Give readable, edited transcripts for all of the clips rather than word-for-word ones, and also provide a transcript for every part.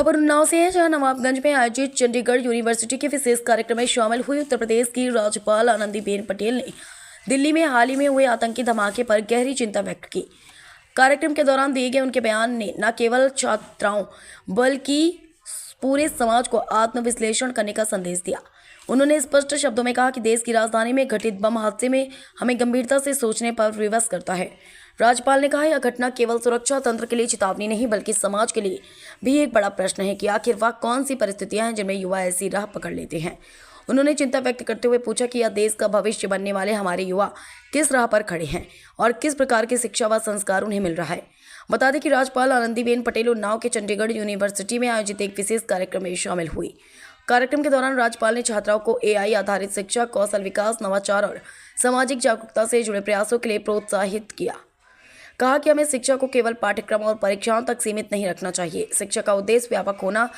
खबर उन्नाव से है, जहां नवाबगंज में आयोजित चंडीगढ़ यूनिवर्सिटी के विशेष कार्यक्रम में शामिल हुई उत्तर प्रदेश की राज्यपाल आनंदीबेन पटेल ने दिल्ली में हाल ही में हुए आतंकी धमाके पर गहरी चिंता व्यक्त की। कार्यक्रम के दौरान दिए गए उनके बयान ने न केवल छात्राओं बल्कि पूरे समाज को आत्मविश्लेषण करने का संदेश दिया। उन्होंने स्पष्ट शब्दों में कहा कि देश की राजधानी में घटित बम हादसे में हमें गंभीरता से सोचने पर विवश करता है। राज्यपाल ने कहा, यह घटना केवल सुरक्षा तंत्र के लिए चेतावनी नहीं बल्कि समाज के लिए भी एक बड़ा प्रश्न है कि आखिर वह कौन सी परिस्थितियां हैं जिनमें युवा ऐसी राह पकड़ लेते हैं। उन्होंने चिंता व्यक्त करते हुए पूछा कि यह देश का भविष्य बनने वाले हमारे युवा किस राह पर खड़े हैं और किस प्रकार की शिक्षा व संस्कार उन्हें मिल रहा है। बता दें कि राज्यपाल आनंदीबेन पटेल उन्नाव के चंडीगढ़ यूनिवर्सिटी में आयोजित एक विशेष कार्यक्रम में शामिल हुई। कार्यक्रम के दौरान राज्यपाल ने छात्राओं को AI आधारित शिक्षा, कौशल विकास, नवाचार और सामाजिक जागरूकता से जुड़े प्रयासों के लिए प्रोत्साहित किया। कहा कि हमें शिक्षा को केवल पाठ्यक्रम और परीक्षाओं तक सीमित नहीं रखना चाहिए। शिक्षा का उद्देश्य व्यापक होना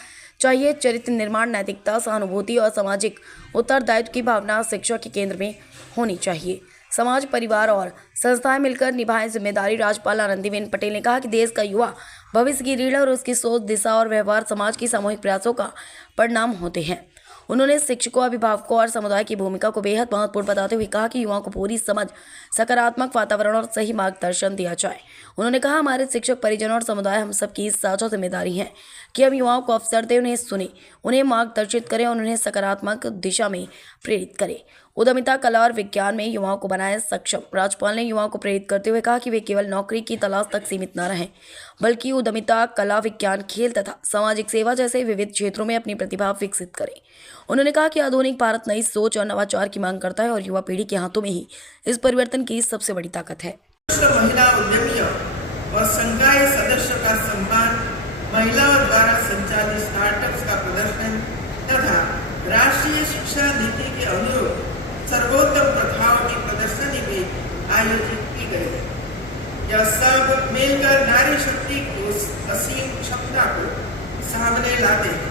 चाहिए। चरित्र निर्माण, नैतिकता, सहानुभूति और सामाजिक उत्तरदायित्व की भावना शिक्षा के केंद्र में होनी चाहिए। समाज, परिवार और संस्थाएं मिलकर निभाएं जिम्मेदारी। राज्यपाल आनंदीबेन पटेल ने कहा कि देश का युवा भविष्य की रीढ़ और उसकी सोच, दिशा और व्यवहार समाज की सामूहिक प्रयासों का परिणाम होते हैं। उन्होंने शिक्षकों, अभिभावकों और समुदाय की भूमिका को बेहद महत्वपूर्ण बताते हुए कहा कि युवाओं को पूरी समझ, सकारात्मक वातावरण और सही मार्गदर्शन दिया जाए। उन्होंने कहा, हमारे शिक्षक, परिजनों और समुदाय हम सबकी साझा जिम्मेदारी है कि हम युवाओं को अवसर दें, उन्हें सुने, उन्हें मार्गदर्शित करें और उन्हें सकारात्मक दिशा में प्रेरित करें। उद्यमिता, कला और विज्ञान में युवाओं को बनाए सक्षम। राज्यपाल ने युवाओं को प्रेरित करते हुए कहा कि वे केवल नौकरी की तलाश तक सीमित न रहें बल्कि उद्यमिता, कला, विज्ञान, खेल तथा सामाजिक सेवा जैसे विविध क्षेत्रों में अपनी प्रतिभा विकसित करें। उन्होंने कहा कि आधुनिक भारत नई सोच और नवाचार की मांग करता है और युवा पीढ़ी के हाथों में ही इस परिवर्तन की सबसे बड़ी ताकत है। महिला उद्यमियों और संकाय सदस्यों का सम्मान, महिलाओं द्वारा संचालित स्टार्टअप्स का प्रदर्शन तथा राष्ट्रीय शिक्षा नीति के अनुरूप सर्वोत्तम प्रथाओं की प्रदर्शनी भी आयोजित की गई। यह सब मिलकर नारी शक्ति की उस असीम क्षमता को सामने लाते हैं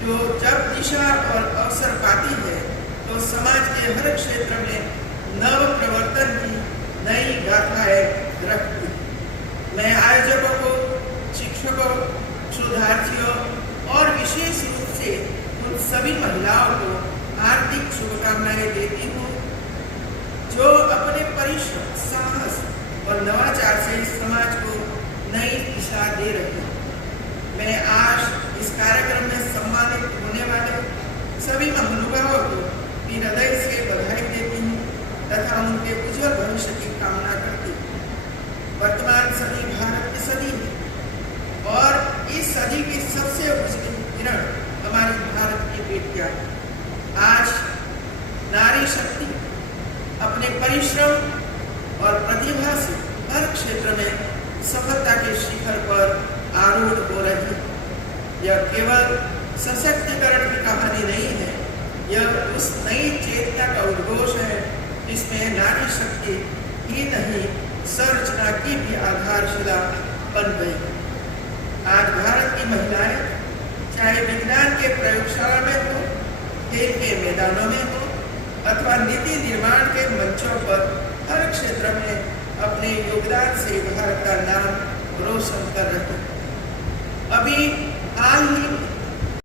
जो जब दिशा और अवसर पाती है तो समाज के हर क्षेत्र में नव प्रवर्तन की नई गाथाएं रखती है। मैं आयोजकों को, शिक्षकों, शोधार्थियों और विशेष रूप से उन सभी महिलाओं को हार्दिक शुभकामनाएं देती हूँ जो अपने परिश्रम, साहस और नवाचार से इस समाज को नई दिशा दे रही हैं। मैं आज इस कार्यक्रम में सम्मानित होने वाले सभी महानुभावों को हृदय से बधाई देती हूँ तथा उनके उज्जवल भविष्य की कामना करती हूँ। वर्तमान सदी भारत की सदी है और इस सदी की सबसे उज्जवल किरण हमारी भारत की बेटियां। आज नारी शक्ति अपने परिश्रम और प्रतिभा से हर क्षेत्र में सफलता के शिखर पर आरूढ़ हो रही है। यह केवल सशक्तिकरण की कहानी नहीं है, यह उस नई चेतना का उद्घोष है जिसमें नारी शक्ति ही नहीं, संरचना की भी आधारशिला बन गई। आज भारत की महिलाएं चाहे विज्ञान के प्रयोगशाला में हो, खेल के मैदानों में हो अथवा नीति निर्माण के मंचों पर हर क्षेत्र में अपने योगदान से भारत का नाम रोशन कर रहे हैं। अभी हाल ही